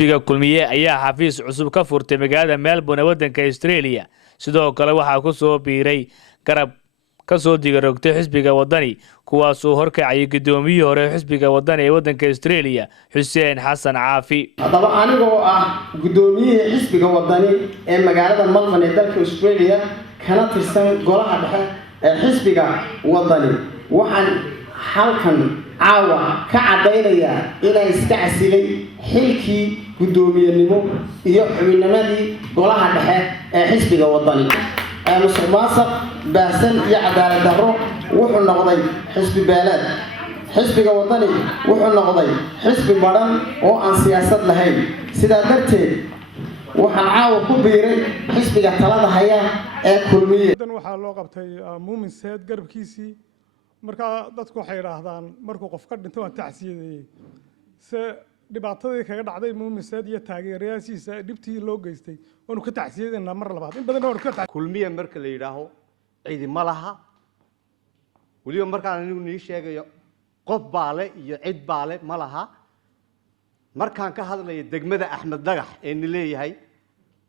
xisbiga kulmiye ayaa xafiis cusub ka furtay magaalada Melbourne waddanka Australia sidoo kale waxa ku soo biiray garab ka soo digarogtay xisbiga wadani kuwaas oo horkacay gudoomiyihii hore xisbiga wadani ee waddanka Australia Xuseen Xasan Caafi hadaba anigoo ah gudoomiyihii xisbiga wadani ee magaalada Melbourne ee dalka Australia kana tirsan golaha dhexe ee xisbiga wadani waxaan halkan caawa ka cadeynaya inay iska casilay xilkii gudoomiyenimo iyo xubinnimadii golaha dhexe ee xisbiga wadani musuqmaasuq baasan iyo cadaalad darro wuxuu noqday xisbi beeleed xisbiga wadani wuxuu noqday xisbi badan oo aan siyaasad lahayn sidaa darteed waxaan caawa ku biiray xisbiga talada haya ee kulmiye waxaa loo qabtay muumin seed garabkiisii marka dadku waxay yiraahdaan markuu qof ka dhinto waa tacsiyadeeyay se dhibaatadii kaga dhacday muumin seed iyo taageerayaashiisa dhibtii loo geystay waanu ka tacsiyadeynaa mar labaad in badan waanu ka kulmiye marka la yiraaho cidi ma laha waliba markaan anigu nii sheegayo qof baale iyo cid baale ma laha markaan ka hadlayo degmada Axmed Dagax ee leeyahay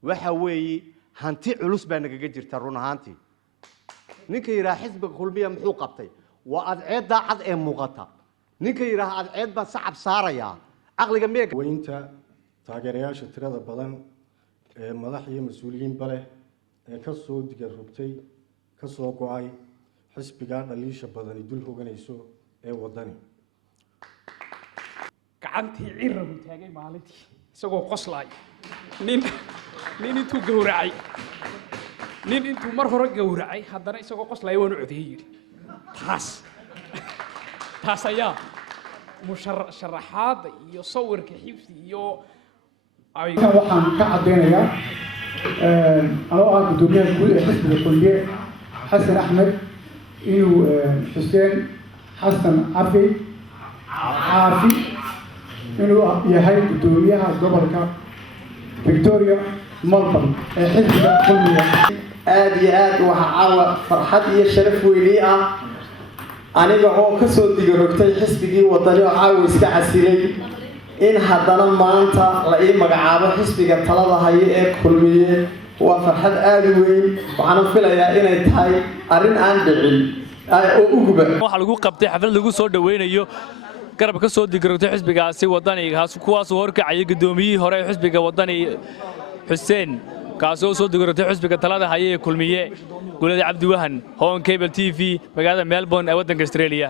waxa weeye hanti culus baa naga jirta run ahaantii ninka yiraah xisbiga kulmiye muxuu qabtay waa adceeda cad ee muuqata ninka yiraah adceed baa sacab saaraya aqliga meeg weynta taageerayaasha tirada badan ee madax iyo mas'uuliyiin bale ee ka soo digarrugtay ka soo go'ay xisbiga dhaliisha badan dul hoganayso ee wadani gacantii cirragu taagay maalintii isagoo qoslay nin intuu gowracay nin intuu mar hore gowracay haddana isagoo qoslay waanu codeeyay taas ayaa musharaxaad iyo sawirka xifdi iyo waxaan ka cadeynayaa anoo ah gudoomiyaha guud ee xisbiga kulmiye xasan axmed inuu xuseen xasan caafi inuu yahay gudoomiyaha gobolka Victoria Melbourne ee xisbiga kulmiye aad iyo aad waxa caawa farxad iyo sharaf weyn ah aniga oo ka soo digarogtay xisbigii wadani oo caawa iska casilay in haddana maanta la ii magacaabo xisbiga talada haya ee kulmiye waa farxad aad u weyn waxaan filayaa inay tahay arrin aan dhicin oo uguba waxa lagu qabtay xaflad lagu soo dhaweynayo garab ka soo digarogtay xisbigaasi wadanigaas kuwaas oo horkacay gudoomiyihii hore xisbiga wadani Xuseen kaasoo soo digarogtay xisbiga talada haya ee kulmiye Gulada Cabdi Wahan Hon Cable TV magaalada Melbourne ee waddanka Australia